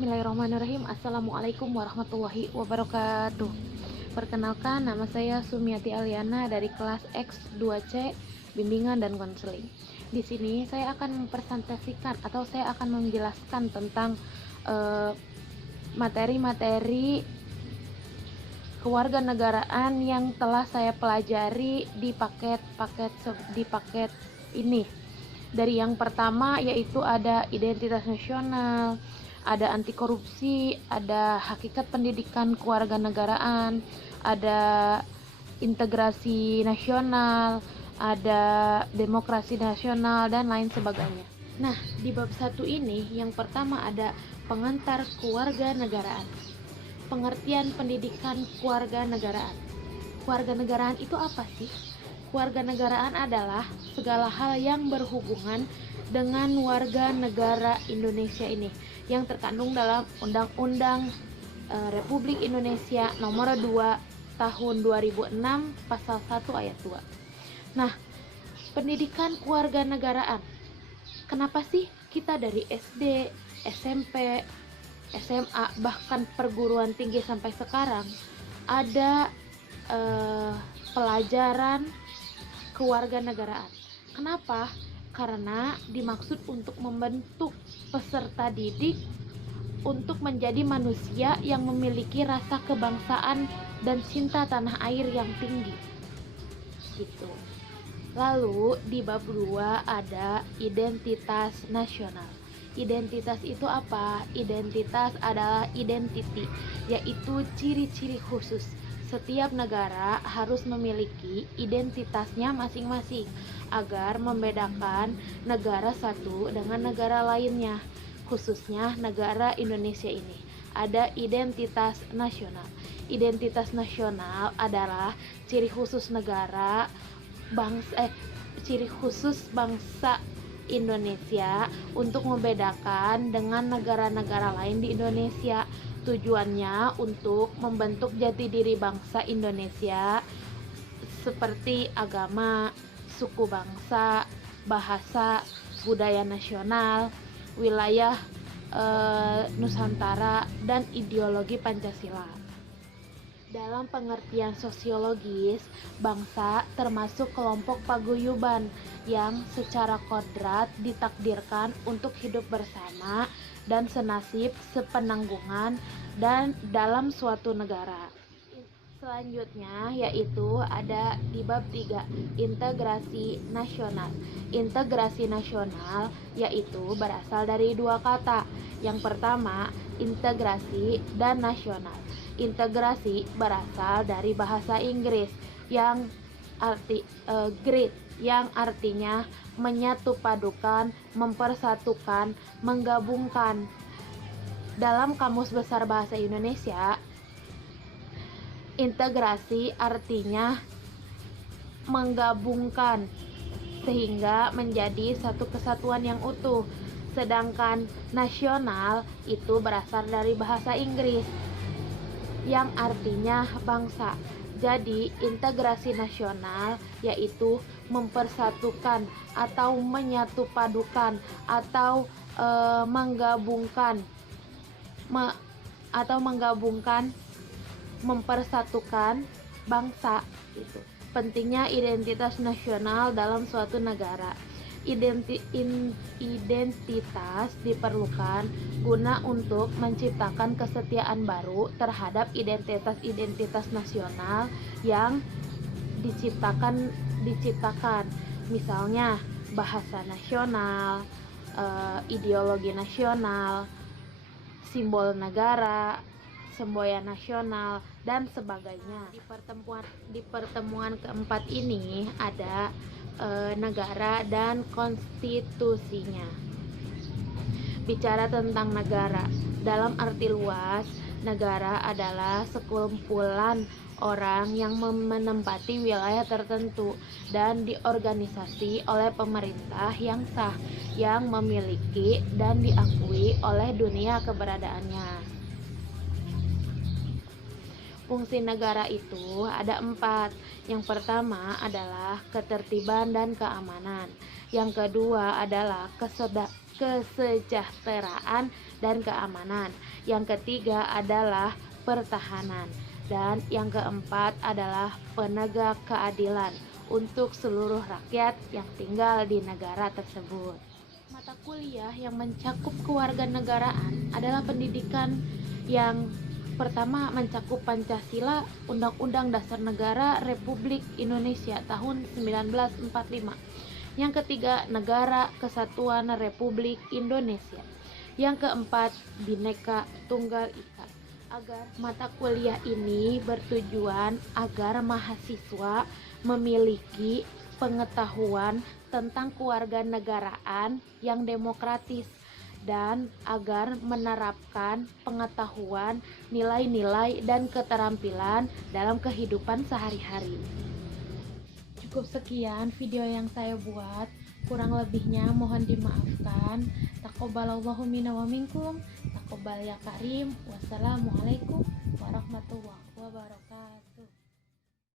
Bismillahirrahmanirrahim. Assalamualaikum warahmatullahi wabarakatuh. Perkenalkan, nama saya Sumiati Aliana dari kelas X2C Bimbingan dan Konseling. Di sini saya akan mempresentasikan atau saya akan menjelaskan tentang materi-materi kewarganegaraan yang telah saya pelajari di paket ini. Dari yang pertama yaitu ada identitas nasional, ada anti korupsi, ada hakikat pendidikan kewarganegaraan, ada integrasi nasional, ada demokrasi nasional, dan lain sebagainya. Nah, di bab 1 ini yang pertama ada pengantar kewarganegaraan. Pengertian pendidikan kewarganegaraan. Kewarganegaraan itu apa sih? Kewarganegaraan adalah segala hal yang berhubungan dengan warga negara Indonesia ini yang terkandung dalam Undang-Undang Republik Indonesia Nomor 2 Tahun 2006 Pasal 1 Ayat 2. Nah, pendidikan kewarganegaraan. Kenapa sih kita dari SD, SMP, SMA, bahkan perguruan tinggi sampai sekarang ada pelajaran kewarganegaraan? Kenapa? Karena dimaksud untuk membentuk peserta didik untuk menjadi manusia yang memiliki rasa kebangsaan dan cinta tanah air yang tinggi. Gitu. Lalu di bab 2 ada identitas nasional. Identitas itu apa? Identitas adalah identity, yaitu ciri-ciri khusus. Setiap negara harus memiliki identitasnya masing-masing agar membedakan negara satu dengan negara lainnya, khususnya negara Indonesia ini. Ada identitas nasional. Identitas nasional adalah ciri khusus negara, ciri khusus bangsa Indonesia untuk membedakan dengan negara-negara lain di Indonesia. Tujuannya untuk membentuk jati diri bangsa Indonesia seperti agama, suku bangsa, bahasa, budaya nasional, wilayah Nusantara, dan ideologi Pancasila. Dalam pengertian sosiologis, bangsa termasuk kelompok paguyuban yang secara kodrat ditakdirkan untuk hidup bersama dan senasib sepenanggungan dan dalam suatu negara. Selanjutnya yaitu ada di bab 3, integrasi nasional. Integrasi nasional yaitu berasal dari dua kata. Yang pertama, integrasi dan nasional. Integrasi berasal dari bahasa Inggris yang yang artinya menyatu padukan, mempersatukan, menggabungkan. Dalam Kamus Besar Bahasa Indonesia, integrasi artinya menggabungkan sehingga menjadi satu kesatuan yang utuh. Sedangkan nasional itu berasal dari bahasa Inggris yang artinya bangsa. Jadi integrasi nasional yaitu mempersatukan atau menyatu padukan atau menggabungkan mempersatukan bangsa itu. Pentingnya identitas nasional dalam suatu negara. Identitas diperlukan guna untuk menciptakan kesetiaan baru terhadap identitas nasional yang diciptakan. Misalnya bahasa nasional, ideologi nasional, simbol negara, semboyan nasional, dan sebagainya. Di pertemuan keempat ini ada negara dan konstitusinya. Bicara tentang negara dalam arti luas, negara adalah sekumpulan orang yang menempati wilayah tertentu dan diorganisasi oleh pemerintah yang sah, yang memiliki dan diakui oleh dunia keberadaannya. Fungsi negara itu ada 4. Yang pertama adalah ketertiban dan keamanan. Yang kedua adalah kesejahteraan dan keamanan. Yang ketiga adalah pertahanan. Dan yang keempat adalah penegak keadilan untuk seluruh rakyat yang tinggal di negara tersebut. Mata kuliah yang mencakup kewarganegaraan adalah pendidikan yang pertama mencakup Pancasila, Undang-Undang Dasar Negara Republik Indonesia tahun 1945. Yang ketiga, Negara Kesatuan Republik Indonesia. Yang keempat, Bhinneka Tunggal Ika. Agar mata kuliah ini bertujuan agar mahasiswa memiliki pengetahuan tentang kewarganegaraan yang demokratis dan agar menerapkan pengetahuan, nilai-nilai, dan keterampilan dalam kehidupan sehari-hari. Cukup sekian video yang saya buat, kurang lebihnya mohon dimaafkan. Taqabbalallahu minna wa minkum, taqabbal ya karim. Wassalamualaikum